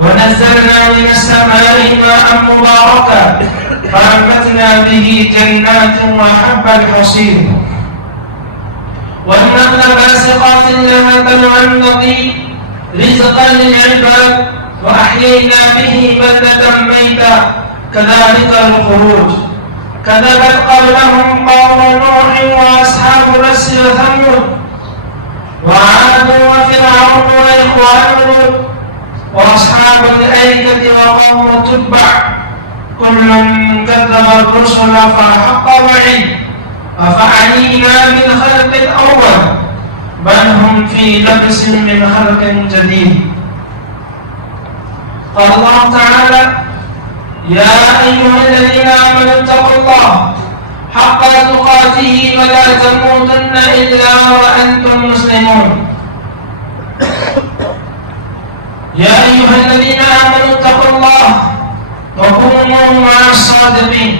ونزلنا من السماء ماء مباركا فأنبتنا به جنات وحب الحصيد والنخل باسقات لها طلع نضيد رزقا للعباد وأحيينا به بلدة ميتا كذلك الخروج. كذبت قبلهم قوم نوح وأصحاب الرس وثمود وعاد وفرعون وإخوان لوط وأصحاب الأيكة وقوم تبع كل كذب الرسل فحق وعيد. أفعينا بالخلق الأول بل هم في لبس من خلق جديد. قال الله تعالى يا أيها الذين آمنوا اتقوا الله حق تقاته ولا تموتن إلا وأنتم مسلمون. يا أيها الذين آمنوا اتقوا الله وكونوا مع الصادقين.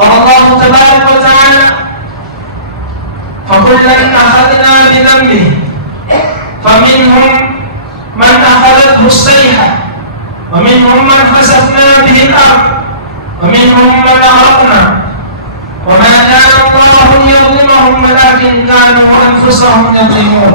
قال الله تبارك وتعالى فكلا أخذنا بذنبه فمنهم من أخذته الصيحة ومنهم من خسفنا به الأرض ومنهم من أغرقنا وما كان الله ليظلمهم ولكن كانوا أنفسهم يظلمون.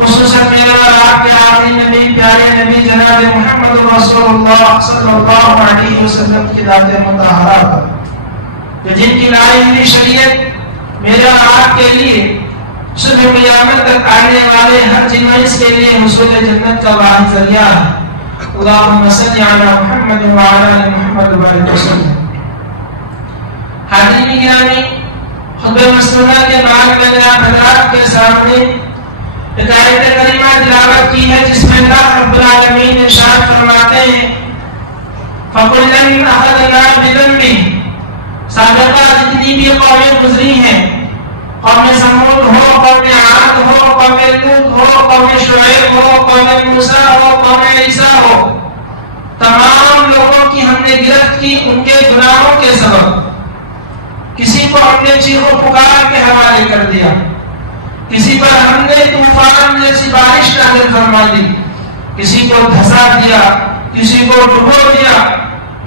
خصوصاً میرا اور آپ کے آخری نبی پیارے نبی جناب محمد رسول اللہ صلی اللہ علیہ وسلم کی ذات مطہرہ پر، جن کی لائی ہوئی شریعت میرے اور آپ کے لیے صبح قیامت تک آنے والے ہر جنس کے لیے حصول جنت کا واحد ذریعہ ہے۔ اللہم صلی علی محمد وعلی آل محمد وبارک وسلم۔ حاضرین گرامی، خطبہ مسنونہ کے بعد میں نے آپ حضرات کے سامنے ایک آیت کریمہ تلاوت کی ہے جس میں اللہ رب العالمین ارشاد فرماتے ہیں فَكُلًّا أَخَذْنَا بِذَنبِهِ، سابقہ جتنی بھی قومیں گزری ہیں، قوم سمود ہو، قوم عاد ہو، قوم لوط ہو، قوم شعیب ہو، قوم موسیٰ ہو، قوم عیسیٰ ہو، تمام لوگوں کی ہم نے گرفت کی ان کے گناہوں کے سبب۔ کسی کو ہم نے چیخ و پکار کے حوالے کر دیا، کسی پر ہم نے طوفان جیسی بارش نازل فرما دی، کسی کو دھسا دیا، کسی کو ڈبو دیا۔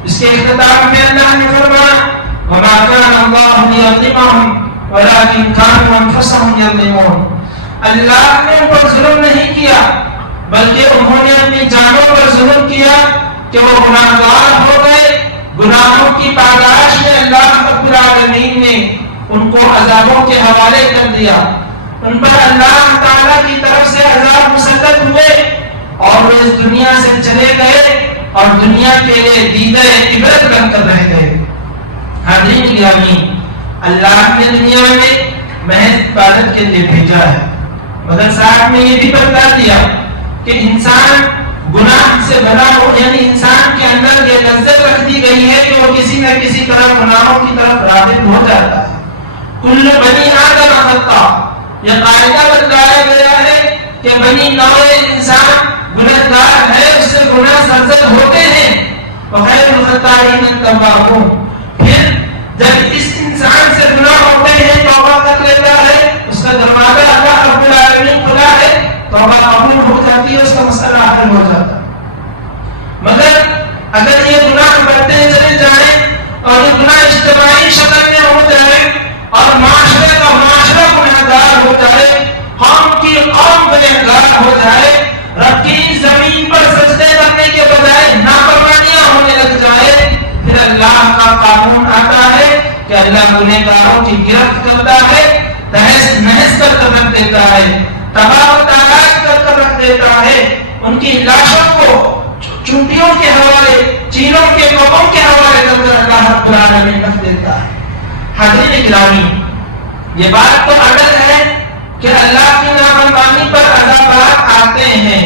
اس کے اختتام میں اللہ نے فرمایا وَمَا كَانَ اللَّهُ لِيَظْلِمَهُمْ وَلَٰكِن كَانُوا أَنفُسَهُمْ يَظْلِمُونَ۔ اللہ نے ان پر ظلم نہیں کیا بلکہ انہوں نے اپنی جانوں پر ظلم کیا کہ وہ گناہگار ہو گئے۔ گناہوں کی پاداش میں اللہ رب العالمین نے ان کو عذابوں کے حوالے کر دیا، ان پر اللہ تعالیٰ کی طرف سے عذاب مسلط ہوئے اور وہ اس دنیا سے چلے گئے اور دنیا کے لیے دیدہ عبرت بن کر رہ گئے۔ حاضرین گرامی، اللہ نے دنیا میں محض عبادت کے لیے بھیجا ہے، مگر ساتھ میں یہ بھی بتا دیا کہ انسان گناہ سے بنا ہو، یعنی انسان کے اندر یہ لذت رکھ دی گئی ہے کہ وہ کسی نہ کسی طرح گناہوں کی طرف راغب ہو جاتا ہے۔ کل بنی آدم خطا، یہ قاعدہ بتلایا گیا ہے کہ بنی نوع انسان گنہگار ہے، اس سے گناہ سرزد ہوتے ہیں۔ وخیر الخطائین التوابون، پھر جب اس انسان سے گناہ ہوتے ہیں توبہ کر لیتا ہے، اس کا دروازہ اللہ رب العالمین کھلا ہے، توبہ قبول ہو جاتی ہے، اس کا مسئلہ حل ہو جاتا ہے۔ مگر اگر یہ گناہ بڑھتے چلے جائیں اور یہ گناہ اجتماعی شکل میں ہو جائے اور معاشرے کا معاشرہ گنہگار ہو جائے، قوم کی قوم گنہگار ہو جائے، رب کی زمین پر سجدے کرنے کے بجائے نافرمانیاں ہونے لگ جائے، پھر اللہ کا قانون آتا ہے کہ اللہ گنہگاروں کی گرفت کرتا ہے، تہس نہس کر رکھ دیتا ہے، تباہ و تاراج کر رکھ دیتا ہے، ان کی لاشوں کو چونٹیوں کے حوالے، چیلوں کے قبوں کے حوالے کر اللہ رب العالمین رکھ دیتا ہے۔ حاضرین گرامی، یہ بات تو عدل ہے کہ اللہ کی نافرمانی پر عذابات آتے ہیں،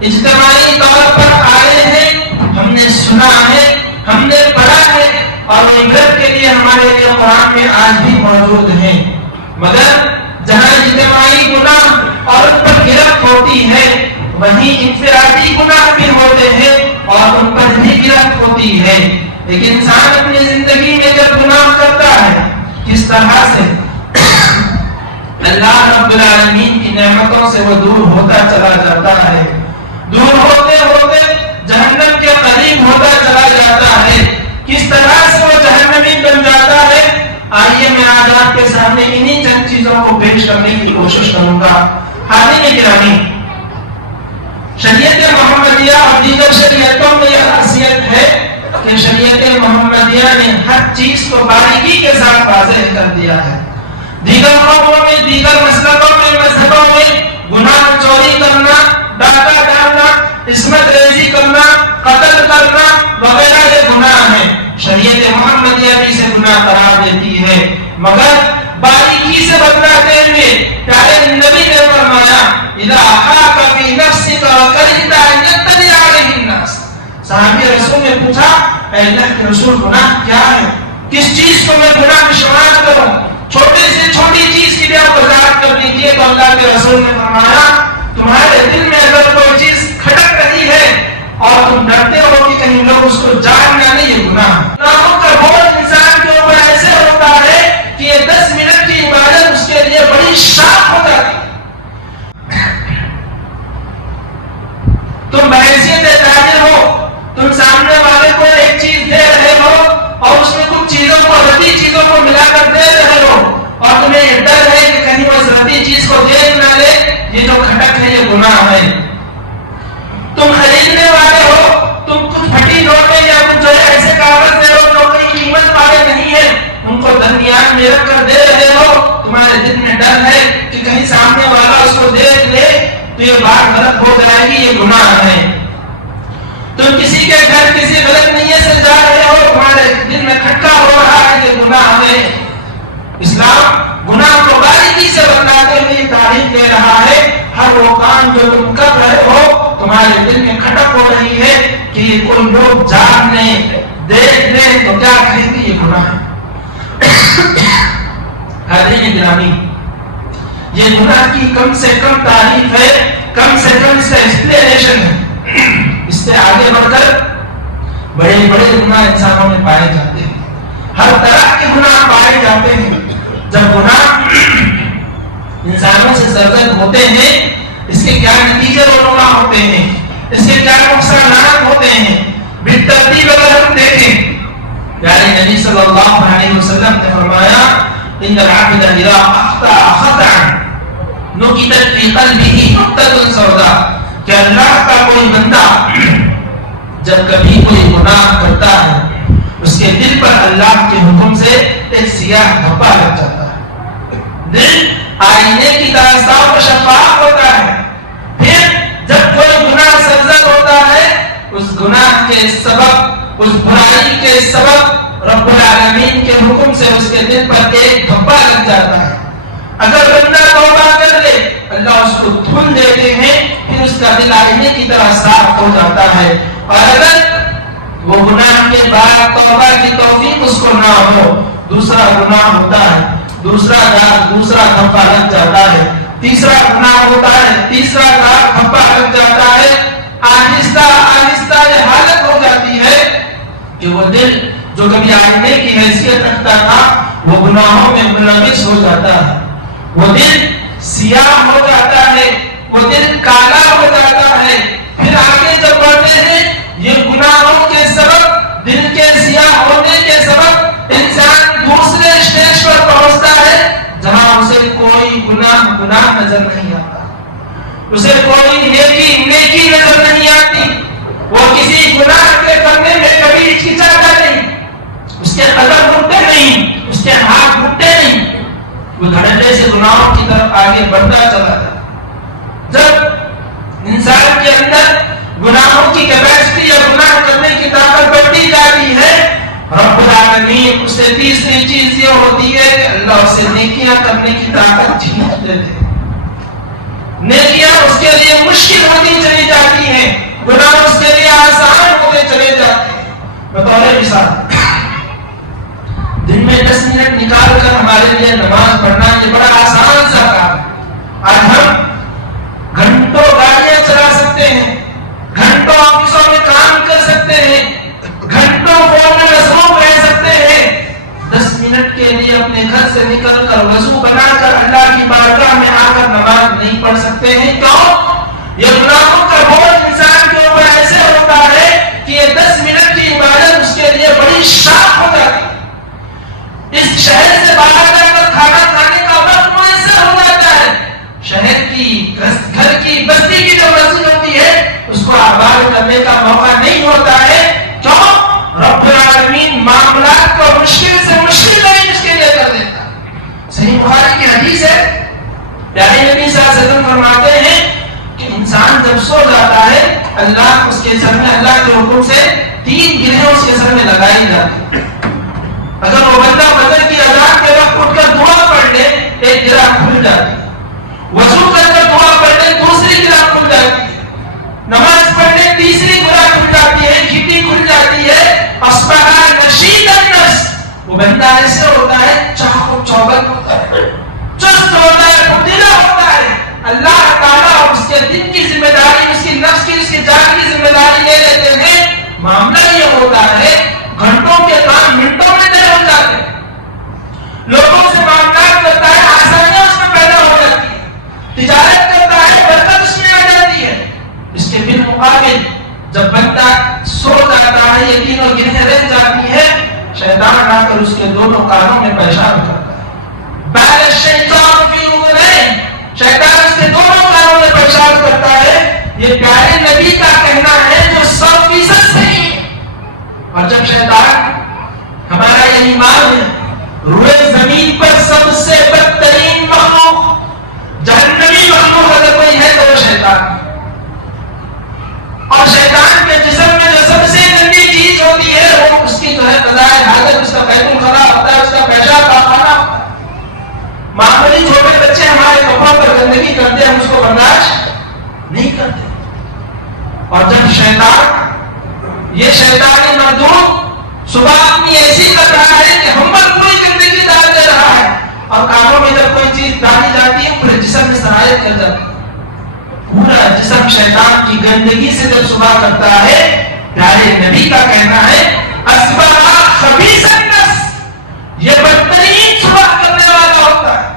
اجتماعی طور پر آئے ہیں، ہم نے سنا ہے، ہم نے پڑھا ہے اور عبرت کے لیے ہمارے لیے قرآن میں آج بھی موجود ہیں۔ مگر جہاں اجتماعی گناہ عورت پر گرفت ہوتی ہے، وہیں انفرادی گناہ بھی ہوتے ہیں اور ان پر بھی گرفت ہوتی ہے۔ لیکن انسان اپنی زندگی میں جب گناہ کرتا ہے، کس طرح سے اللہ رب العالمین کی نعمتوں سے وہ دور ہوتا چلا جاتا ہے، دور ہوتے ہوتے جہنم کے قریب ہوتا چلا جاتا ہے، کس طرح سے وہ جہنمی بن جاتا ہے۔ آئیے میں آج آپ کے سامنے انہی چند چیزوں کو پیش کرنے کی کوشش کروں گا۔ حاضرین گرامی، شریعت محمدیہ اور دیگر شریعتوں میں یہ خاصیت ہے کہ شریعت محمدیہ نے ہر چیز کو باریکی کے ساتھ واضح کر دیا ہے۔ دیگر قوموں میں، دیگر مسلکوں میں، مذہبوں میں گناہ چوری کرنا، ڈاکہ ڈالنا، عصمت ریزی کرنا، قتل کرنا وغیرہ یہ گناہ ہے۔ شریعت محمدیہ بھی اسے گناہ قرار دیتی ہے، مگر باریکی سے بتلاتے ہوئے پیارے نبی نے فرمایا اذا اخاف فی نفسک وکرہت ان یطلع علیہ الناس۔ صحابی رسول نے پوچھا اے اللہ کے رسول گناہ کیا ہے؟ کس چیز کو میں گناہ میں شمار کروں؟ چھوٹے سے چھوٹی چیز کی بھی آپ وضاحت کر دیجیے۔ تو اللہ کے رسول نے فرمایا تمہارے دل میں اگر کوئی چیز کھٹک رہی ہے اور تم ڈرتے ہو کہ کہیں لوگ اس کو جان نہ لیں، یہ گناہ ہے۔ گناہوں کا بوجھ انسان کے اوپر ایسے ہوتا ہے کہ یہ 10 منٹ کی عبادت اس کے لیے بڑی شاق ہو جاتی ہے۔ تم بحیثیت تاجر ہو، تم سامنے والے کو ایک چیز دے رہے ہو اور اس میں کچھ چیزوں کو، ردی چیزوں کو ملا کر دے رہے ہو اور تمہیں ڈر ہے کہ کہیں وہ اس ردی چیز کو دیکھ نہ لے، یہ جو کھٹک ہے یہ کو درمیان میں رکھ کر دے رہے ہو، تمہارے دل میں ڈر ہے کہ کہیں سامنے والا اس کو دیکھ لے تو یہ بات غلط ہو جائے گی، یہ گناہ ہے۔ تم کسی کے گھر کسی غلط نیت سے جا رہے ہو، تمہارے دل میں کھٹکا ہو رہا ہے کہ گناہ ہے۔ اسلام گناہ کو باریکی سے بتاتے ہوئے تعریف دے رہا ہے، ہر وہ کام جو تم کر رہے ہو تمہارے دل میں کھٹک ہو رہی ہے کہ یہ کوئی لوگ جان لیں دیکھ لیں تو کیا کہیں گے، یہ گناہ ہے۔ حاضرین گرامی، یہ گناہ کی کم سے کم تعریف ہے، کم سے کم اس کا ایکسپلینیشن ہے۔ اس سے آگے بڑھ کر بڑے بڑے گناہ انسانوں میں پائے جاتے ہیں، ہر طرح کے گناہ پائے جاتے ہیں۔ جب گناہ انسانوں سے سرزد ہوتے ہیں، اس کے کیا نتیجے رونما ہوتے ہیں، اس کے کیا نقصانات ہوتے ہیں، بالترتیب اگر ہم دیکھیں، پیارے نبی صلی اللہ علیہ وسلم نے فرمایا ان العبد اذا اخطا خطأ نكتت في قلبه نقطة سوداء، کہ اللہ کا کوئی بندہ جب کبھی کوئی گناہ کرتا ہے اس کے دل پر اللہ کے حکم سے ایک سیاہ دھبا لگ جاتا ہے، دل آئینے کی طرح صاف و شفاف ہوتا ہے۔ پھر جب کوئی گناہ سرزد ہوتا ہے، اس گناہ کے سبب، اس برائی کے سبب رب العالمین کے حکم سے اس کے دل پر ایک دھبا لگ جاتا ہے۔ اگر بندہ توبہ کر لے اللہ اس کو دھل دیتے ہیں، پھر اس کا دل آئینے کی طرح صاف ہو جاتا ہے۔ اور اگر وہ گناہ کے بعد توبہ کی توفیق اس کو نہ ہو، دوسرا گناہ ہوتا ہے، دوسرا دھبا لگ جاتا ہے، تیسرا گناہ ہوتا ہے، تیسرا دھبا لگ جاتا ہے، آہستہ آہستہ یہ حالت ہو جاتی ہے کہ وہ دل جو کبھی آئینے کی حیثیت رکھتا تھا وہ گناہوں میں ملوث ہو جاتا ہے، وہ دل سیاہ ہو جاتا ہے، وہ دل کالا ہو جاتا ہے۔ پھر آگے جب بڑھتے ہیں، یہ گناہوں کے سبب، دل کے سیاہ ہونے کے سبب انسان دوسرے اسٹیج پر پہنچتا ہے جہاں اسے کوئی گناہ نظر نہیں آتا، اسے کوئی نیکی نظر نہیں آتی، وہ کسی گناہ کے کرنے میں کبھی ہچکچاتا نہیں، اس کے قدم اٹھتے نہیں، اس کے ہاتھ اٹھتے نہیں، وہ دھڑلے سے گناہوں کی طرف آگے بڑھتا چلا جاتا۔ جب انسان کے اندر گناہوں کی کیپیسٹی یا گناہ کرنے کی طاقت بڑھتی جاتی ہے، رب العالمین اس سے تیسری چیز یہ ہوتی ہے کہ اللہ اسے نیکیاں کرنے کی طاقت چھین لیتے ہیں۔ نیکیاں اس کے لیے مشکل ہوتی چلی جاتی ہیں، گناہ اس کے لیے آسان ہوتے چلے جاتے ہیں۔ بطور مثال، دن میں 10 منٹ نکال کر ہمارے لیے نماز پڑھنا یہ بڑا آسان سا کام ہے۔ آج ہم گھنٹوں گاڑیاں چلا سکتے ہیں، گھنٹوں آفسوں میں کام کر سکتے ہیں، گھنٹوں فون میں مصروف رہ سکتے ہیں، 10 منٹ کے لیے اپنے گھر سے نکل کر وضو بنا کر اللہ کی بارگاہ میں آ کر نماز نہیں پڑھ سکتے ہیں۔ کیوں؟ یہ گناہوں کا بوجھ انسان کے اوپر ایسے ہوتا ہے کہ یہ 10 منٹ کی عبادت اس کے لیے بڑی شاق ہو جاتی ہے۔ اس شہر سے باہر جا کر کھانا کھانے کا وقت میسر ہو جاتا ہے، شہر کی گھر کی بستی کی جو مسجد ہوتی ہے اس کو آباد کرنے کا موقع نہیں ہوتا ہے۔ کیوں؟ رب العالمین معاملات کو مشکل سے مشکل نہیں اس کے لیے کر دیتا۔ صحیح بخاری کی حدیث ہے، پیارے نبی صلی اللہ علیہ وسلم فرماتے ہیں کہ انسان جب سو جاتا ہے اللہ اس کے سر میں اللہ کے حکم سے 3 گرہیں اس کے سر میں لگائی جاتی ہیں۔ اگر وہ بندہ فجر کی اذان کے وقت اٹھ کر دعا پڑھ لے ایک گرہ کھل جاتی ہے، وضو کر دعا پڑھ لے دوسری گرہ کھل جاتی ہے، نماز پڑھ لے تیسری گرہ کھل جاتی ہے، گھٹی کھل جاتی ہے۔ اصبح نشید النفس، وہ بندہ ایسے ہوتا ہے چاق و چوبند ہوتا ہے، چست ہوتا ہے، پختیلا ہوتا ہے۔ اللہ تعالیٰ اس کے دن کی ذمہ داری، اس کی نفس کی، اس کی جان کی ذمہ داری لے لیتے ہیں۔ معاملہ یہ ہوتا ہے گھنٹوں کے کام منٹوں میں طے ہو جاتے ہیں، لوگوں سے معاملات کرتا ہے آسانیاں اس میں پیدا ہو جاتی ہے، تجارت کرتا ہے برکت اس میں آ جاتی ہے۔ اس کے بالمقابل جب بندہ سو جاتا ہے یہ تینوں گرہیں رہ جاتی ہے، شیطان آ کر اس کے دونوں کانوں میں پیشاب کرتا ہے، بال الشیطان فی اذنیہ، شیطان اس کے دونوں کانوں میں پیشاب کرتا ہے۔ یہ پیارے نبی کا کہنا ہے جو 100% صحیح ہے۔ اور جب شیطان، ہمارا یہ ایمان ہے، ہوتی ہے وہ اس کی جو ہے قضائے حاجت، اس کا بیت الخلا ہوتا ہے، اس کا پیشاب پاخانہ ہوتا ہے. معمولی چھوٹے بچے ہمارے کپڑوں پر گندگی کرتے ہیں، ہم اس کو برداشت نہیں کرتے. اور جب شیطان، یہ شیطان مردود صبح اپنی ایسی کر رہا ہے کہ ہم پر پوری گندگی ڈال دے رہا ہے، اور کانوں میں جب کوئی چیز ڈالی جاتی ہے پورے جسم میں سرایت کر جاتی ہے. پورا جسم شیطان کی گندگی سے جب صبح کرتا ہے، پیارے نبی کا کہنا ہے اصبح خبیث النفس، یہ بدترین صبح کرنے والا ہوتا ہے.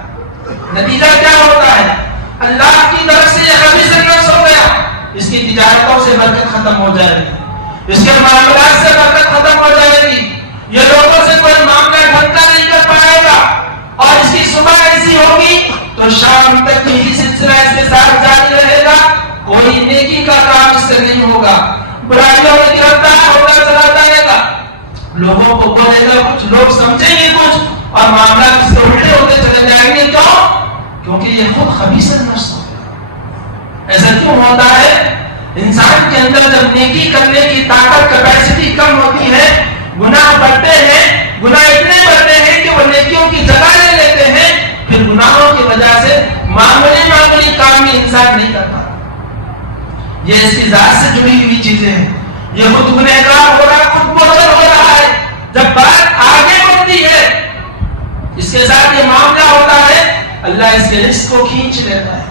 نتیجہ کیا ہوتا ہے؟ اللہ کی طرف سے یہ خبیث النفس ہو گیا، اس کی تجارتوں سے برکت ختم ہو جائے گی، اس کے معاملات سے برکت ختم ہو جائے گی، یہ لوگوں سے کوئی معاملہ ڈھنگا نہیں کر پائے گا، اور اس کی صبح ایسی ہوگی تو شام تک یہی سلسلہ اس کے ساتھ جاری رہے گا، کوئی نیکی کا کام اس سے نہیں ہوگا، برائیوں میں گرفتار ہوتا چلا جائے گا، لوگوں کو بولے گا کچھ، لوگ سمجھیں گے کچھ، اور معاملات اس سے الٹے ہوتے چلے جائیں گے. کیوں؟ کیونکہ یہ خود خبیث النفس ہے. ایسا کیوں ہوتا ہے؟ انسان کے اندر جب نیکی کرنے کی طاقت، کیپیسٹی کم ہوتی ہے، گناہ بڑھتے ہیں، گناہ اتنے بڑھتے ہیں کہ وہ نیکیوں کی جگہ لے لیتے ہیں، پھر گناہوں کی وجہ سے معمولی کام بھی انسان نہیں کرتا. یہ اس کی ذات سے جڑی ہوئی چیزیں ہیں. یہ خود گنہگار ہو رہا ہے، خود بوچھل ہو رہا ہے. جب بات آگے بڑھتی ہے، اس کے ساتھ یہ معاملہ ہوتا ہے، اللہ اس کے رزق کو کھینچ لیتا ہے.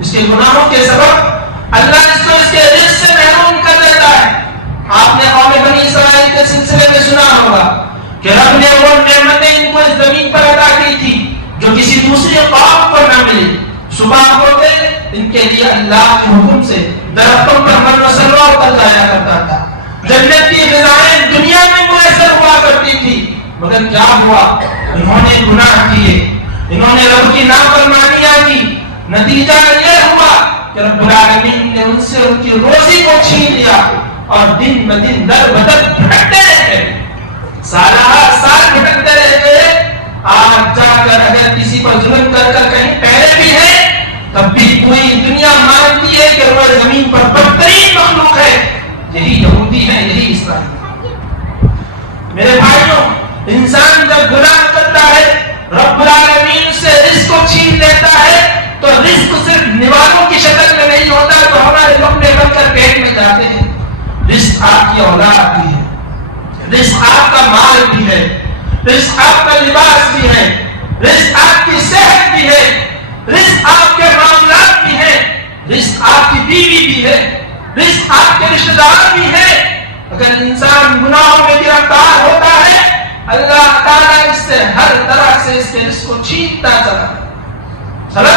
اس کے گناہوں کے سبب اللہ اس کو اس کے رزق سے محروم کر دیتا ہے. آپ نے قوم بنی اسرائیل کے سلسلے میں سنا ہوگا کہ رب نے وہ نعمتیں ان کو اس زمین پر عطا کی تھی جو کسی دوسری قوم کو نہ ملی. صبح ہوتے ان کے لیے اللہ کے حکم سے درختوں پر من و سلوا اتر جایا کرتا تھا. جنت کی غذائیں دنیا میں میسر ہوا کرتی تھی. مگر کیا ہوا؟ انہوں نے گناہ کیے، انہوں نے رب کی نافرمانیاں کی. نتیجہ یہ ہوا کہ رب العالمین نے ان سے ان کی روزی کو چھین لیا، اور دن بدن در بدر بھٹکتے رہے، سالہ سال بھٹکتے رہے. آج جا کر اگر کسی پر ظلم کر کر کہیں پہلے بھی ہے، تب بھی پوری دنیا مانتی ہے کہ وہ زمین پر بدترین مخلوق ہے. یہی یہودی ہے، یہی اسرائیل. میرے بھائیوں، انسان جب گناہ کرتا ہے، رب العالمین سے رزق کو چھین لیتا ہے، تو رزق صرف نوالوں کی شکل میں نہیں ہوتا تو ہمارے لقمے بن کر پیٹ میں جاتے ہیں. رزق آپ کی اولاد بھی ہے، رزق آپ کا مال بھی ہے، رزق آپ کا لباس بھی ہے، رزق آپ کی صحت بھی ہے، رزق آپ کے معاملات بھی ہے، رزق آپ کی بیوی بھی ہے، رزق آپ کے رشتہ دار بھی ہے. اگر انسان گناہوں میں گرفتار ہوتا ہے، اللہ تعالیٰ اس سے ہر طرح سے اس کے رزق کو چھینتا چلا.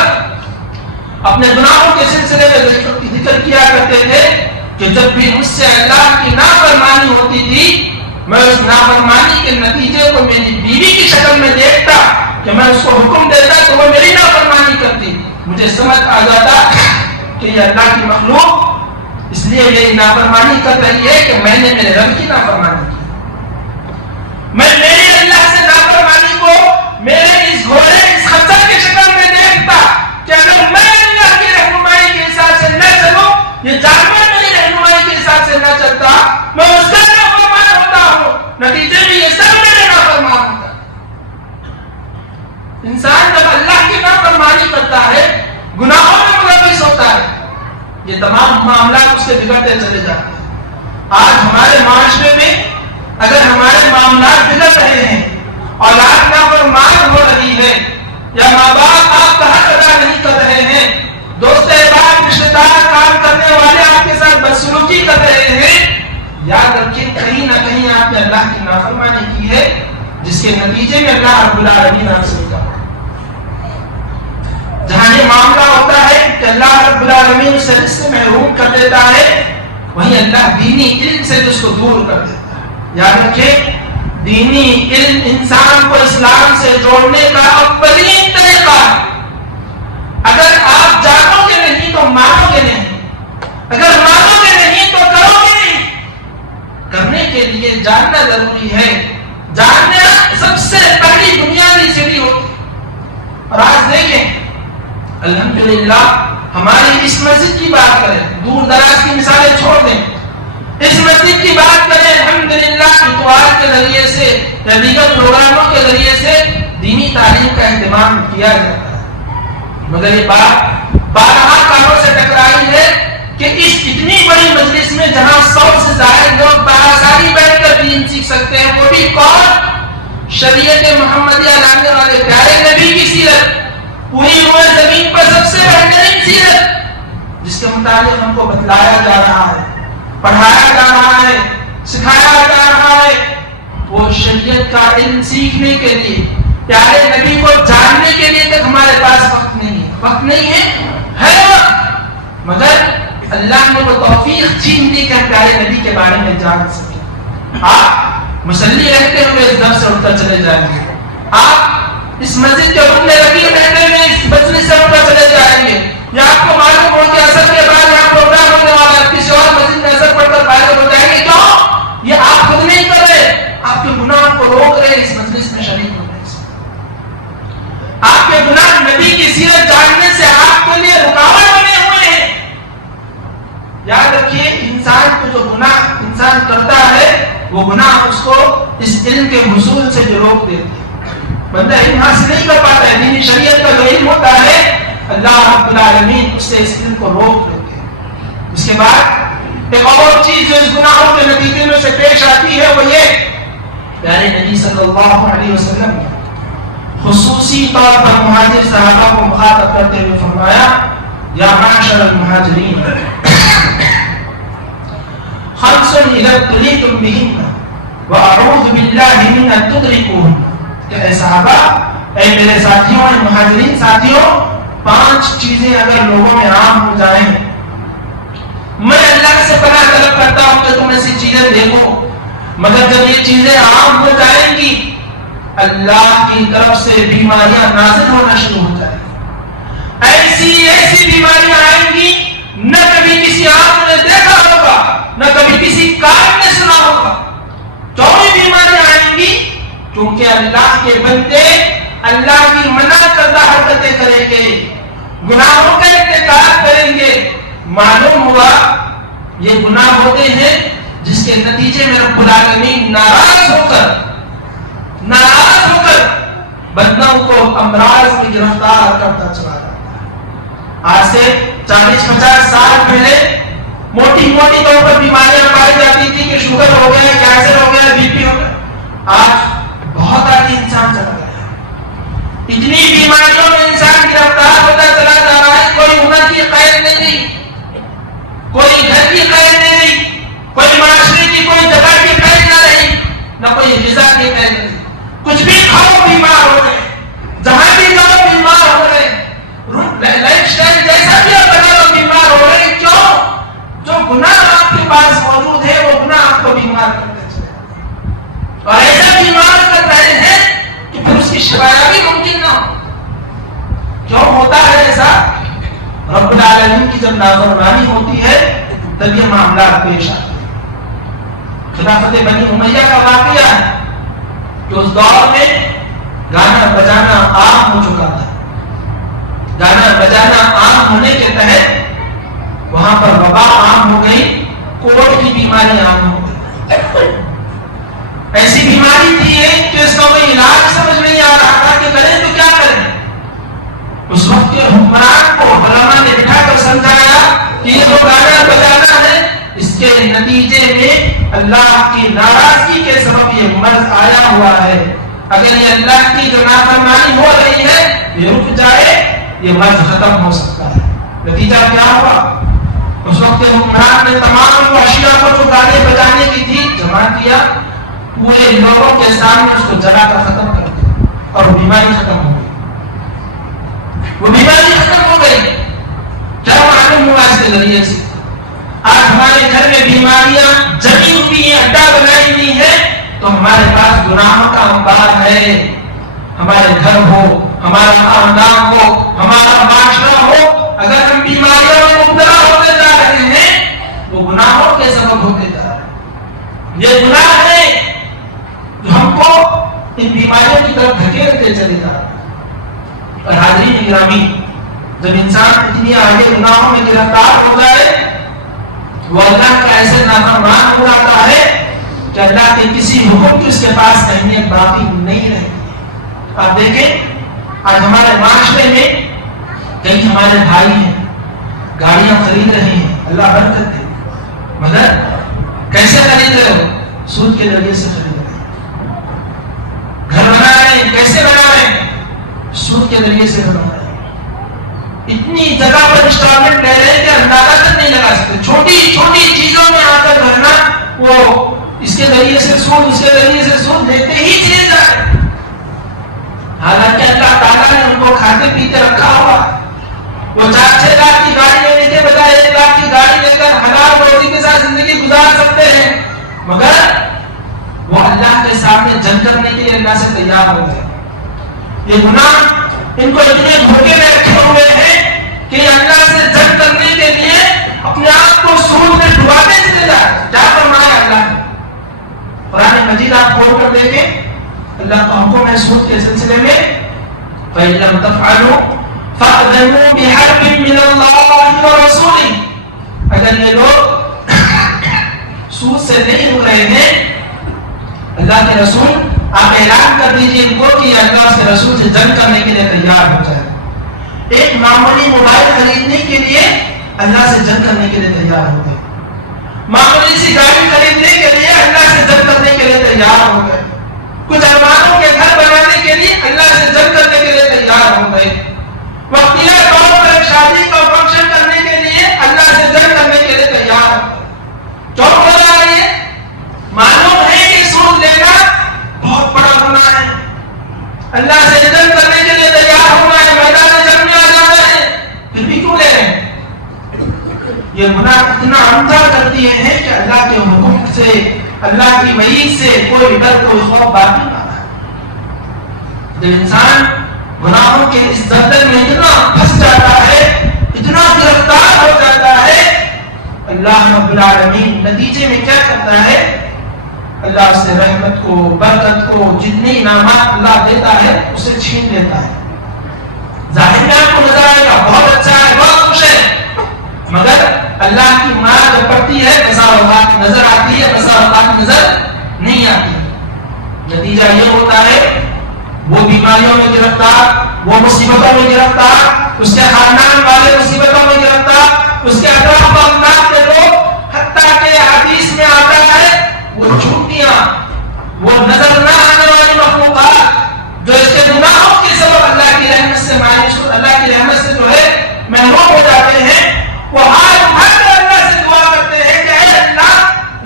اپنے گناہوں کے سلسلے میں ذکر کیا کرتے تھے کہ جب بھی مجھ سے اللہ کی نافرمانی ہوتی تھی، میں اس نافرمانی کے نتیجے کو میری بیوی کی شکل میں دیکھتا کہ میں اس کو حکم دیتا تو وہ میری نافرمانی کرتی. مجھے سمجھ آ جاتا کہ یہ اللہ کی مخلوق اس لیے میری نافرمانی کر رہی ہے کہ میں نے میرے رب کی نافرمانی کی. میں میری اللہ سے نافرمانی کو میرے اس گھوڑے، اس خچر کی شکل میں دیکھتا کہ اگر میں اللہ کی رہنمائی کے حساب سے نہ چلوں، یہ جانور میری رہنمائی کے حساب سے نہ چلتا، میں اس کا نافرمان ہوتا ہوں، نتیجے میں یہ سب میرے نافرمان ہوتا. انسان جب اللہ کی نافرمانی کرتا ہے، گناہوں میں ملوث ہوتا ہے، یہ تمام معاملات اس سے بگڑتے چلے جاتے ہیں. آج ہمارے معاشرے میں اگر ہمارے معاملات بگڑ رہے ہیں، اولاد نافرمان ہو رہی ہے، یا ماں باپ آپ کا حق ادا نہیں کر رہے ہیں، دوست احباب رشتہ دار کام کرنے والے آپ کے ساتھ بدسلوکی کر رہے ہیں، یاد رکھیں کہیں نہ کہیں آپ نے اللہ کی نافرمانی کی ہے، جس کے نتیجے میں اللہ رب العالمین آپ سے نکاح. جہاں یہ معاملہ ہوتا ہے کہ اللہ رب العالمین اسے رزق سے محروم کر دیتا ہے، وہیں اللہ دینی علم سے اس کو دور کر دیتا ہے. یاد رکھیں دینی علم انسان کو اسلام سے جوڑنے کا اولین طریقہ ہے. اگر آپ جانو گے نہیں تو مانو گے نہیں، اگر مانو گے نہیں تو کرو گے نہیں. کرنے کے لیے جاننا ضروری ہے. جاننا سب سے پہلی بنیادی سیڑھی ہوتی ہے. اور آج دیکھیں الحمدللہ ہماری اس مسجد کی بات کریں، دور دراز کی مثالیں چھوڑ دیں، اس مسجد کی بات کریں، الحمدللہ یا دیگر پروگراموں کے ذریعے سے دینی تعلیم کا اہتمام کیا جاتا ہے، مگر یہ بات بارہا کانوں سے ٹکرائی ہے کہ اس اتنی بڑی مجلس میں جہاں 100 سے زائد لوگ بآسانی بیٹھ کر دین سیکھ سکتے ہیں، وہ بھی کون؟ شریعت محمدیہ لانے والے پیارے نبی کی سیرت، پوری روئے زمین پر سب سے بہترین سیرت، جس کے متعلق ہم کو بتلایا جا رہا ہے، پڑھایا جا رہا ہے، سکھایا جا رہا ہے۔ وہ شریعت کا علم سیکھنے کے لیے، پیارے نبی کو جاننے کے لیے تک ہمارے پاس وقت نہیں ہے، وقت نہیں ہے وقت، مگر اللہ نے وہ توفیق چھین دی کہ ہم پیارے نبی کے بارے میں جان سکیں۔ آپ مسلی رہتے ہوئے اس در سے اٹھ کر چلے جائیں گے، آپ اس مسجد کے غلے رقیب رہتے ہوئے اس مجلس سے اٹھ کر چلے جائیں گے، یا آپ کو معلوم ہو کہ اثر کے بعد یہاں پروگرام ہونے والا ہے، کسی اور مسجد میں اثر پڑھ کر فارغ ہو جائیں گے۔ کیوں؟ یہ آپ خود نہیں کر رہے، آپ کے گناہ کو روک رہے اس مجلس میں شریک ہونے سے، آپ کے گناہ نبی کی سیرت جاننے سے آپ کے لیے رکاوٹ بنے ہوئے ہیں۔ یاد رکھیے، انسان کو جو گناہ انسان کرتا ہے، وہ گناہ اس کو اس علم کے حصول سے جو روک دیتے ہیں، بندہ علم حاصل نہیں کر پاتا ہے، دینی شریعت کا جو علم ہوتا ہے، اللہ رب العالمین اس سے اس علم کو روک دیتے ہیں۔ اس کے بعد ایک اور چیز جو اس گناہوں کے نتیجے میں سے پیش آتی ہے، وہ یہ پیارے نبی صلی اللہ علیہ وسلم نے خصوصی طور پر مہاجر صحابہ کو مخاطب کرتے ہوئے فرمایا، یا معاشر المہاجرین خمس اذا ابتلیتم بہن واعوذ باللہ من ان تدرکوہن، کہ اے صحابہ، اے میرے ساتھیوں، اے مہاجرین ساتھیوں، 5 چیزیں اگر لوگوں میں عام ہو جائیں، میں اللہ سے پناہ طلب کرتا ہوں کہ تم ایسی چیزیں دیکھو، مگر جب یہ چیزیں عام ہو جائیں گی، اللہ کی طرف سے بیماریاں نازل ہونا شروع ہو جائیں گی، ایسی بیماریاں آئیں گی نہ کبھی کسی آنکھ نے دیکھا ہوگا، نہ کبھی کسی کان نے سنا ہوگا۔ کیوں بیماریاں آئیں گی؟ کیونکہ اللہ کے بندے اللہ کی منع کردہ حرکتیں کریں گے، گناہوں کا ارتکاب کریں گے، معلوم ہوا یہ گناہ ہوتے ہیں جس کے نتیجے میں رب العالمین ناراض ہو کر بندوں کو امراض میں گرفتار کرتا چلا جاتا ہے۔ آج سے 40-50 سال پہلے موٹی طور پر بیماریاں پائی جاتی تھی کہ شوگر ہو گیا، کینسر ہو گیا، بی پی ہو گیا، آج بہت آگے انسان چلا گیا ہے، اتنی بیماریوں میں انسان گرفتار ہوتا چلا جا رہا ہے، کوئی عمر کی قید نہیں رہی، کوئی گھر کی قید نہیں رہی، کوئی معاشرے کی کوئی جگہ کی قید نہ رہی، نہ کوئی غذا کی قید نہیں، کچھ بھی کھاؤ بیمار ہو رہے، جہاں بھی جاؤ بیمار ہو رہے، لائف سٹائل جیسا بھی آپ بنا لو بیمار ہو رہے۔ کیوں؟ جو گناہ آپ کے پاس موجود ہے وہ گناہ آپ کو بیمار کرتے چلے، اور ایسا بیمار کر رہے ہیں کہ پھر اس کی شفا بھی ممکن نہ ہو۔ کیوں ہوتا ہے ایسا؟ رب العالمین کی جب نافرمانی ہوتی ہے تب یہ معاملات پیش آتے ہیں۔ خلافت بنی امیہ کا واقعہ ہے کہ اس دور میں گانا بجانا عام ہو چکا تھا، گانا بجانا عام ہونے کے تحت وہاں پر وبا عام ہو گئی، کوڑ کی بیماری عام ہو گئی، ایسی بیماری تھی کہ اس کا کوئی علاج سمجھ نہیں آ رہا تھا کہ کریں تو کیا کریں۔ اس وقت کے حکمران کو علماء نے بٹھا کر سمجھایا کہ یہ جو گانا بجانا ہے اس کے نتیجے میں اللہ کی ناراضگی کے سبب یہ مرض آیا ہوا ہے، اگر یہ اللہ کی جو نافرمانی ہو رہی ہے یہ رک جائے یہ مرض ختم ہو سکتا ہے۔ نتیجہ کیا ہوا؟ اس وقت کے حکمران نے تمام اشیاء کو جو گانے بجانے کی تھی جمع کیا، پورے لوگوں کے سامنے اس کو جلا کر ختم کر دیا، اور وہ بیماری ختم ہو گئی، وہ بیماری ختم ہو گئی۔ کیا معلوم ہوا اس کے ذریعے سے؟ آج ہمارے گھر میں بیماریاں جمی ہوئی ہیں، اڈا بنائی ہوئی ہے، تو ہمارے پاس گناہوں کا انبار ہے۔ ہمارے گھر ہو، ہمارا خاندان ہو، ہمارا معاشرہ ہو، اگر ہم بیماریوں میں مبتلا ہوتے جا رہے ہیں وہ گناہوں کے سبب ہوتے جا رہے ہیں۔ یہ گناہ ہے جو ہم کو ان بیماریوں کی طرف دھکیلتے چلے جا رہے ہیں۔ اور حاضرین گرامی، جب انسان اتنی آگے گناہوں میں گرفتار ہو جائے وہ اللہ کا ایسے نافرمان ہو جاتا ہے کہ اللہ کے کسی حکم کی اس کے پاس اہمیت باقی نہیں رہتی. آپ دیکھیں آج ہمارے معاشرے میں کئی ہمارے بھائی ہیں گاڑیاں خرید رہے ہیں, اللہ برکت دے, مگر کیسے خرید رہے ہو؟ سود کے ذریعے سے خرید رہے ہیں. گھر بنا رہے ہیں, کیسے بنا رہے ہیں؟ سود کے ذریعے سے بنا رہے ہیں. اتنی جگہ پر انسٹالمنٹ لے رہے ہیں کہ اندازہ تک نہیں لگا سکتے. چھوٹی چھوٹی چیزوں میں آ کر بھرنا, وہ اس کے ذریعے سے سود, اس کے ذریعے سے سود دیتے ہی چلے جا رہے ہیں. حالانکہ اللہ تعالیٰ نے ان کو کھاتے پیتے رکھا ہوا. وہ 4-6 لاکھ کی گاڑی لینے کے بجائے 1 لاکھ کی گاڑی لے کر حلال روزی کے ساتھ زندگی گزار سکتے ہیں, مگر وہ اللہ کے سامنے جنگ کرنے کے لیے اللہ سے تیار ہو گئے. یہ گناہ ان کو اتنے دھوکے میں رکھے ہوئے ہیں کہ اللہ سے جنگ کرنے کے لیے اپنے آپ کو سود میں ڈباتے چلے جائے. کیا فرمایا اللہ نے؟ قرآن مجید آپ کھول کر دیکھیں, اللہ کا حکم ہے سود کے سلسلے میں, فَإِن لَّمْ تَفْعَلُوا فَأْذَنُوا بِحَرْبٍ مِّنَ اللَّهِ وَرَسُولِهِ. اگر یہ لوگ سود سے نہیں رک رہے ہیں, اللہ کے رسول آپ اعلان کر دیجئے ان کو کہ اللہ کے رسول سے جنگ کرنے کے لیے تیار ہو جائے. ایک معمولی موبائل خریدنے کے لیے اللہ سے جنگ کرنے کے لیے تیار ہو گئے. معمولی سی گاڑی خریدنے کے لیے اللہ سے جنگ کرنے کے لیے تیار ہو گئے. کچھ ارمانوں کے گھر بنانے کے لیے اللہ سے جنگ کرنے کے لیے تیار ہو گئے. وقتیہ طور پر ایک شادی کا فنکشن کرنے کے لیے اللہ سے جنگ کرنے کے لیے تیار ہو گئے. چوک ہو جا رہی ہے, معلوم ہے کہ سود لینا بہت بڑا گناہ ہے. اللہ سے جنگ کرنے کے لیے تیار ہونا ہے, میدان جنگ میں آ جانا ہے, پھر بھی کیوں لے رہے ہیں؟ یہ گناہ اتنا اندر کر دیے ہیں کہ اللہ کے حکم سے, اللہ کی وعید سے کوئی ڈر کوئی خوف باقی نہ رہا. جب انسان گناہوں کے اس دلدل میں اتنا پھنس جاتا ہے, اتنا گرفتار ہو جاتا ہے, اللہ رب العالمین نتیجے میں کیا کرتا ہے؟ اللہ سے رحمت کو, برکت کو, جتنے انعامات اللہ دیتا ہے اسے چھین لیتا ہے. ظاہر میں آپ کو نظر آئے گا بہت اچھا ہے, بہت خوش ہے, مگر اللہ کی ماں جب پڑتی ہے بسا اوقات نظر آتی ہے, بسا اوقات نظر نہیں آتی. نتیجہ یہ ہوتا ہے وہ بیماریوں میں گرفتار, وہ مصیبتوں میں گرفتار, اس کے خاندان والے مصیبتوں میں گرفتار, اس کے اطراف و اقدام کے لوگ, حتیٰ کہ حدیث میں آتا ہے وہ جھوٹیاں, وہ نظر نہ آنے والی مخلوقات جو اس کے گناہوں کے سبب اللہ کی رحمت سے مایوس, اللہ کی رحمت سے جو ہے محروم ہو جاتے ہیں, وہ ہاتھ اٹھا کر اللہ سے دعا کرتے ہیں کہ اے اللہ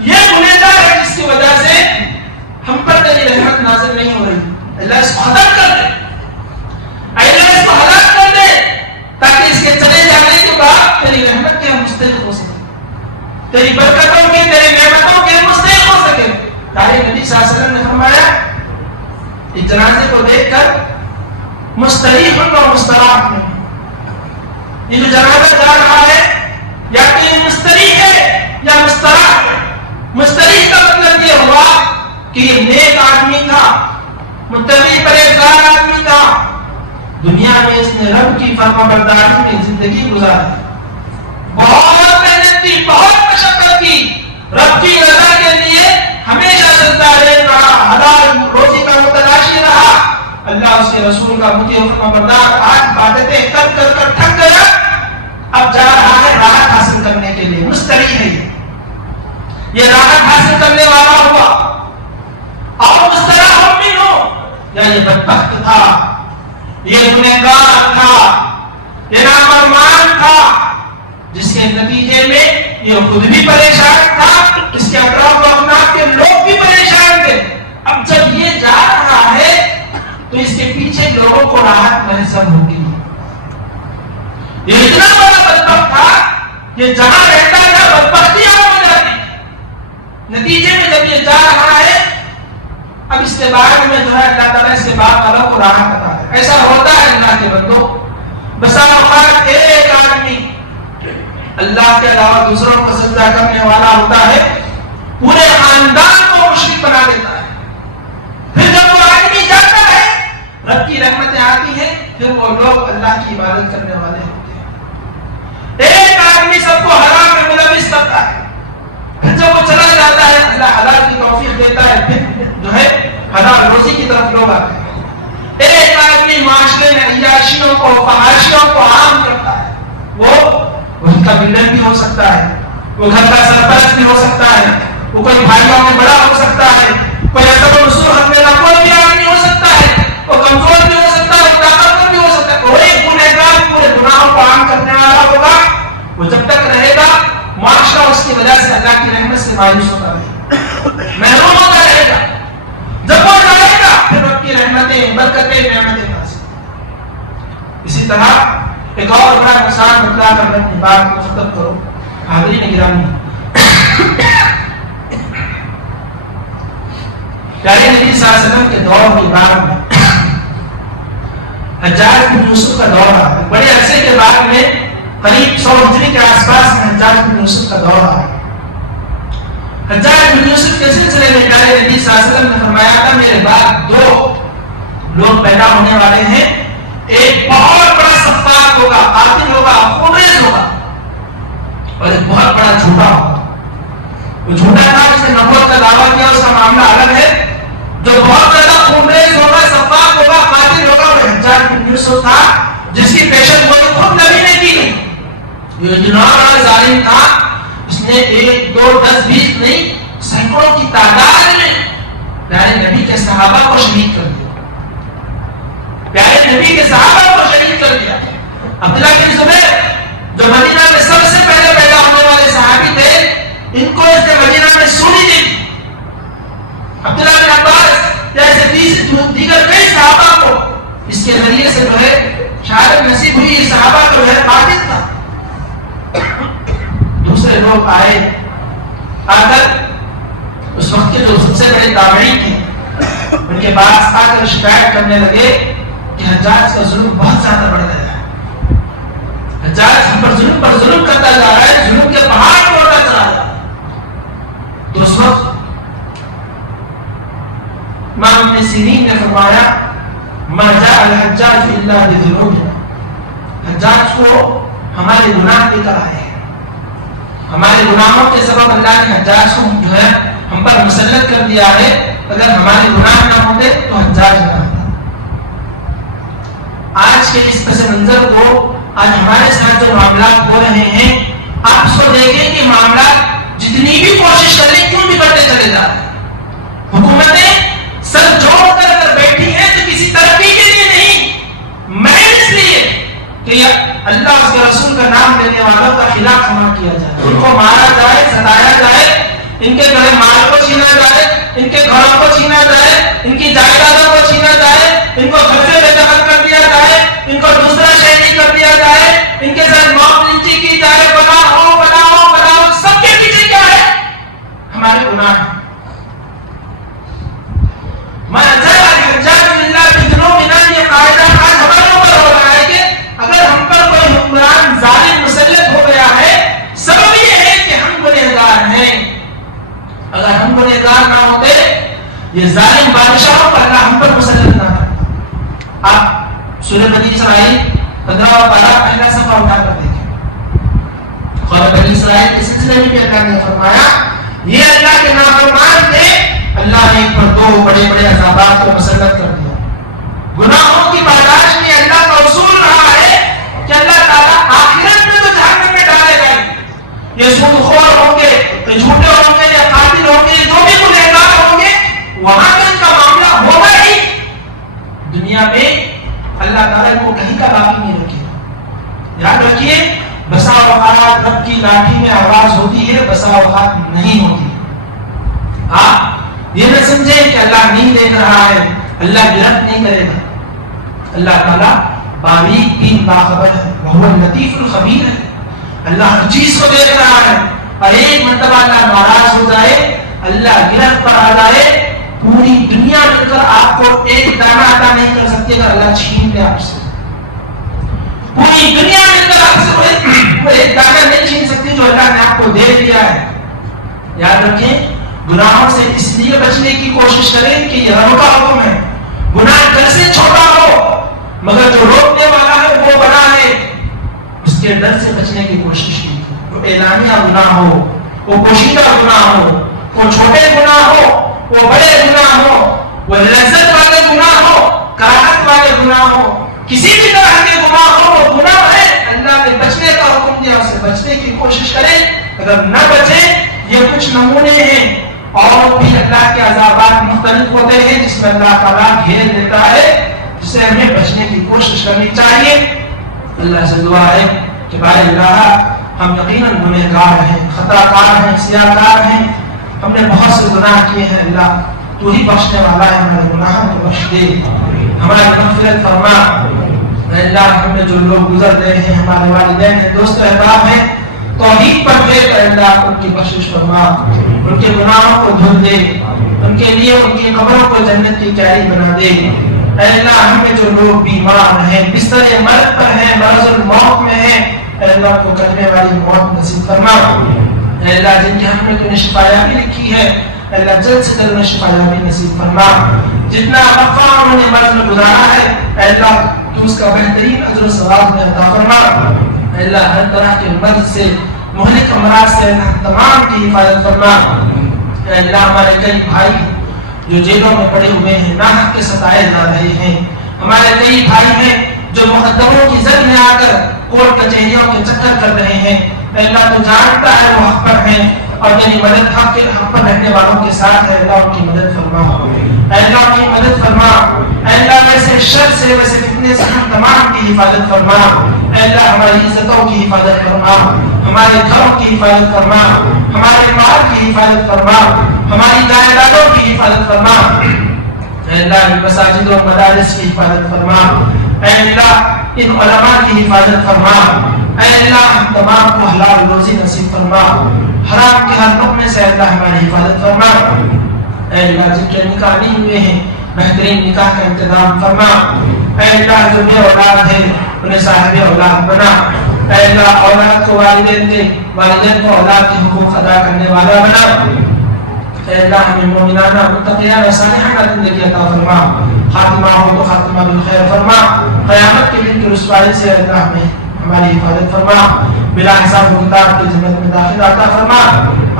یہ گنہگار ہے جس کی وجہ سے ہم پر تیری رحمت نازل نہیں ہو رہی, اللہ اس کو ختم کر دے, اللہ اس کو ہلاک کر دے, تاکہ اس کے چلے جانے کے بعد تیری رحمت کے ہم مستحق ہو سکیں, تیری برکتوں کے, تیری نعمتوں کے مستحق ہو سکیں. پیارے نبی صلی اللہ علیہ وسلم نے فرمایا اس جنازے کو دیکھ کر مستریح و مستراح میں, یہ جو جنازہ جا رہا ہے یا کہ یہ مستریح ہے یا مستراح ہے. مستریح کا مطلب یہ ہوا کہ یہ نیک آدمی تھا, متقی پرہیزگار آدمی تھا, دنیا میں اس نے رب کی فرما برداری میں زندگی گزاری, بہت محنت کی, بہت مشقت کی, رب کی رضا کے لیے ہمیشہ سجدہ ریز رہا, حلال روزی کا متلاشی رہا, اللہ اس کے رسول کا مطیع فرما بردار, آج عبادتیں کر کر کر تھک گیا, اب جا رہا ہے راحت حاصل کرنے کے لیے. مستریح ہے یہ راحت حاصل کرنے والا ہوا, اور مستراح بھی ہو, یا یہ بدبخت تھا, یہ گنہگار تھا, یہ نافرمان تھا, جس کے نتیجے میں یہ خود بھی پریشان تھا, اس کے اطراف و اطراف کے لوگ بھی پریشان تھے. اب جب یہ جا رہا ہے تو اس کے پیچھے لوگوں کو راحت محسوس ہوگی. یہ اتنا بڑا بدبخت تھا, یہ جہاں رہتا تھا بدبختیاں ہو جاتی. نتیجے میں جب یہ جا رہا ہے, اب اس کے بعد میں جو ہے اللہ تعالیٰ اس کے بعد والوں کو راحت عطا ہے. ایسا ہوتا ہے اللہ کے بندوں, بسا اوقات ایک آدمی اللہ کے علاوہ دوسروں کو سجدہ کرنے والا ہوتا ہے, پورے خاندان کو مشرک بنا دیتا ہے. پھر جب وہ آدمی جاتا ہے, رب کی رحمتیں آتی ہیں, پھر وہ لوگ اللہ کی عبادت کرنے والے ہوتے ہیں. ایک آدمی سب کو حرام میں ملوث کرتا ہے, پھر جب وہ چلا جاتا ہے اللہ حلال کی توفیق دیتا ہے پھر جو ہے حلال روزی کی طرف لوگ آتے ہیں. ایک آدمی معاشرے میں عیاشیوں کو فحاشیوں کو عام کرتا ہے، وہ ان کا لیڈر بھی ہو سکتا ہے، وہ گھر کا سرپرست بھی ہو سکتا ہے، وہ کوئی بھائیوں میں بڑا ہو سکتا ہے، کوئی ایسا رسول رکھنے کا کوئی بھی آدمی ہو سکتا ہے، وہ کمزور بھی ہو سکتا ہے، طاقتور بھی ہو سکتا ہے. وہ ایک گنہگار پورے گناہوں کو عام کرنے والا ہوگا، وہ جب تک رہے گا معاشرہ اس کی وجہ سے اللہ کی رحمت سے مایوس ہوتا رہے گا، محروم ہوتا رہے گا. جب وہ جائے گا پھر رب کی رحمتیں برکتیں نعمتیں نازل. اسی طرح ایک اور بڑا مثال بتلا کر میں اپنی بات کو ختم کروں. حاضرین گرامی، پیارے نبی صلی اللہ علیہ وسلم کے دور کے بعد میں حجاج بن یوسف کا دور آیا. بڑے عرصے کے بعد میں قریب 100 ہجری کے آس پاس میں حجاج بن یوسف کا دور آیا. حجاج بن یوسف کے سلسلے میں پیارے نبی صلی اللہ علیہ وسلم نے فرمایا تھا میرے بعد 2 لوگ پیدا ہونے والے ہیں. ایک بہت بڑا سفاک ہوگا، قاتل ہوگا، خونریز ہوگا، اور ایک بہت بڑا جھوٹا ہوگا. وہ جھوٹا تھا، اس نے نبوت کا دعویٰ کیا، اس کا معاملہ الگ ہے. جو بہت زیادہ خونریز ہوگا، سفاک ہوگا، قاتل ہوگا، وہ حجاج بن یوسف تھا، جس کی پیشن گوئی خود نبی نے کی نہیں. یہ جناب ظالم تھا، اس نے 1 2 10 20 نہیں سینکڑوں کی تعداد میں پیارے نبی کے صحابہ کو شہید کر دیا. پیارے نبی کے صحابہ کو شہید کر دیا. عبداللہ بن زبیر جو مدینہ میں سب سے پہلے پیدا ہونے والے صحابی تھے، ان کو اس نے مدینہ میں سونی دی. عبداللہ بن عباس جیسے دیگر کئی صحابہ کو اس کے ذریعے سے جو ہے شہادت نصیب ہوئی. یہ صحابہ جو ہے قاتل تھا. دوسرے لوگ آئے، آ کر اس وقت کے جو سب سے بڑے تابعین تھے ان کے پاس آ کر شکایت کرنے لگے کہ حجاج کا ظلم بہت زیادہ بڑھ گیا ہے. حجاج ہم پر ظلم کرتا جا رہا ہے، ظلم کے پہاڑ توڑتا چلا جا رہا ہے. تو اس وقت امام ابن سیرین نے فرمایا ما جاء الحجاج الا بذنوبنا. حجاج کو ہمارے گناہ لے کر آئے ہیں، ہمارے گناہوں کے سبب اللہ نے حجاج کو جو ہے ہم پر مسلط کر دیا ہے. اگر ہمارے گناہ نہ ہوتے تو حجاج نہ ہوتا. آج کے اس پس منظر کو، آج ہمارے ساتھ جو معاملات ہو رہے ہیں، آپ اس کو دیکھیں کہ معاملات جتنی بھی کوشش کریں کیوں بگڑتے چلے جا رہے ہیں. حکومتیں سر جوڑ کر بیٹھی ہیں تو کسی ترقی کے لیے نہیں، محض اس لیے کہ اللہ اس کے رسول کا نام لینے والوں کا خلاف خما کیا جائے، ان کو مارا جائے، ستایا جائے، ان کے گھر مال کو چھینا جائے، ان کے گھروں کو چھینا جائے، ان کی جائیدادوں کو چھینا جائے، ان کو گھر سے بے دخل کر دیا جائے، ان کو دوسرا شہری کر دیا جائے، ان کے ساتھ موت لنچی کی جائے. بناؤ سب کے پیچھے کیا ہے؟ ہمارے گناہ ہیں. یہ قاعدہ آج ہمارے اوپر ہو رہا ہے کہ اگر ہم پر کوئی حکمران ظالم مسلط ہو گیا ہے، سبب یہ ہے کہ ہم گنہگار ہیں. اگر ہم گنہگار نہ ہوتے، یہ ظالم بادشاہوں پر اللہ ہم پر مسلط نہ کرتا. آپ سورہ بنی اسرائیل 15 پارہ پہلا صفحہ اٹھا کر دیکھیں. خود بنی اسرائیل کے سلسلے میں بھی اللہ نے فرمایا یہ اللہ کے نافرمان تھے، اللہ نے ان پر 2 بڑے بڑے عذابات کو مسلط کر دیا. گناہوں کی برداشت میں اللہ کا اصول رہا ہے کہ اللہ تعالیٰ آخرت میں تو جہنم میں ڈالے گا. یہ سودخور ہوں گے، یہ جھوٹے ہوں گے، یا قاتل ہوں گے، جو بھی گنہگار ہوں گے، وہاں تو ان کا معاملہ ہوگا ہی. دنیا میں اللہ تعالیٰ کو کہیں کا باقی نہیں رکھے. یاد رکھیے، بسا اوقات رب کی لاٹھی میں آواز ہوتی ہے، بسا اوقات نہیں ہوتی. آپ یہ نہ سمجھیں کہ اللہ نہیں دیکھ رہا ہے، اللہ گرفت نہیں کرے گا. اللہ تعالیٰ باریک بین باخبر ہے، وہ لطیف الخبیر ہے. اللہ ہر چیز کو دیکھ رہا ہے. اور ایک مرتبہ اللہ ناراض ہو جائے، اللہ گرفت پر آ جائے، پوری دنیا مل کر آپ کو ایک دانہ عطا نہیں کر سکتے اگر اللہ چھین لے آپ سے. پوری دنیا مل کر آپ سے ایک دانہ نہیں چھین سکتی جو اللہ نے آپ کو دے دیا ہے. یاد رکھیں، گناہوں سے اس لیے بچنے کی کوشش کریں کہ یہ رب کا حکم ہے. گناہ گھر سے چھوٹا ہو مگر جو روکنے والا ہے وہ بڑا ہے، اس کے ڈر سے بچنے کی کوشش کی. وہ اعلانیہ گناہ ہو، وہ پوشیدہ گناہ ہو، وہ چھوٹے گناہ ہو، وہ بڑے گناہ ہو، وہ لذت والے گناہ ہو، کراہت والے گناہ ہو، کسی بھی طرح کے گناہ ہو، وہ گناہ ہے، اللہ نے بچنے کا حکم دیا، اسے بچنے کی کوشش کریں. اگر نہ بچے، یہ کچھ نمونے ہیں، اور بھی اللہ کے عذابات مختلف ہوتے ہیں جس میں اللہ تعالیٰ گھیر دیتا ہے، جس سے ہمیں بچنے کی کوشش کرنی چاہیے. اللہ سے دعا ہے کہ بھائی اللہ ہم یقیناً گنہگار ہیں، خطا کار ہیں، سیاہ کار ہیں، ہم نے بہت سے گناہ کیے ہیں. اللہ تو ہی بخشنے والا ہے، ہمارے گناہوں کو بخش دے، ہماری مغفرت فرما. اللہ ہم میں جو لوگ گزر رہے ہیں، ہمارے والدین ہیں، دوست احباب ہیں، توحید پر دے کر اللہ ان کی بخشش فرما، ان کے گناہوں کو دھل دے، ان کے لیے ان کی قبروں کو جنت کی کیاری بنا دے. اے اللہ ہمیں جو لوگ بیمار ہیں، بستر مرض پر ہیں، مرض الموت میں ہیں، اے اللہ کو کلمے والی موت نصیب فرما. اے اللہ جن کے ہم نے تمہیں شفایابی لکھی ہے، اے اللہ جلد سے جلد میں شفایابی نصیب فرما. جتنا وقفہ انہوں نے مرض میں گزارا ہے، اے اللہ تو اس کا بہترین اجر و ثواب میں عطا فرما. اے اللہ ہر طرح کے مرض سے، مہلک امراض سے تمام کی حفاظت فرما. اے اللہ ہمارے کئی بھائی جو جیلوں میں پڑے ہوئے ہیں، ناحق کے ستائے جا رہے ہیں، ہمارے کئی بھائی ہیں جو مقدموں کی زد میں آ کر کورٹ کچہریوں کے چکر کر رہے ہیں. اے اللہ تو جانتا ہے وہ حق پر ہیں، اور میری مدد حق پر رہنے والوں کے ساتھ ہے. اللہ ان کی مدد فرما، اے اللہ ان کی مدد فرما. اے اللہ ویسے شر سے، ویسے فتنے سے ہم تمام کی حفاظت فرما. اے اللہ ہماری عزتوں کی حفاظت فرما، ہمارے گھروں کی حفاظت فرما، ہمارے مال کی حفاظت فرما، ہماری جائیدادوں کی حفاظت فرما. اے اللہ ان مساجد اور مدارس کی حفاظت فرما. اے اللہ ان علماء کی حفاظت فرما. اے اللہ ہم تمام کو حلال روزی نصیب فرما، حرام کے ہر لقمے سے اللہ ہماری حفاظت فرما. اے اللہ جن کے نکاح نہیں ہوئے ہیں، بہترین نکاح کا انتظام فرما. اے اللہ جو بے اولاد ہے انہیں صاحب اولاد بنا. اے اللہ اولاد کو والدین دے، والدین کو اولاد کے حقوق ادا کرنے والا بنا. اے اللہ ہمیں مومنانہ متقیانہ صالحانہ زندگی عطا فرما. خاتمہ ہو تو خاتمہ بالخیر فرما. قیامت کے دن کی رسوائی سے اللہ ہمیں ہماری حفاظت فرما. بلا حساب و کتاب کی جنت میں داخل عطا فرما.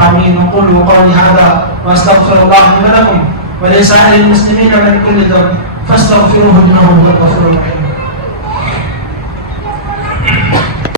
آمین. اقول قولی ھذا واستغفر اللہ لي ولكم ولسائر المسلمین من كل ذنب فاستغفروه انه هو الغفور الرحیم.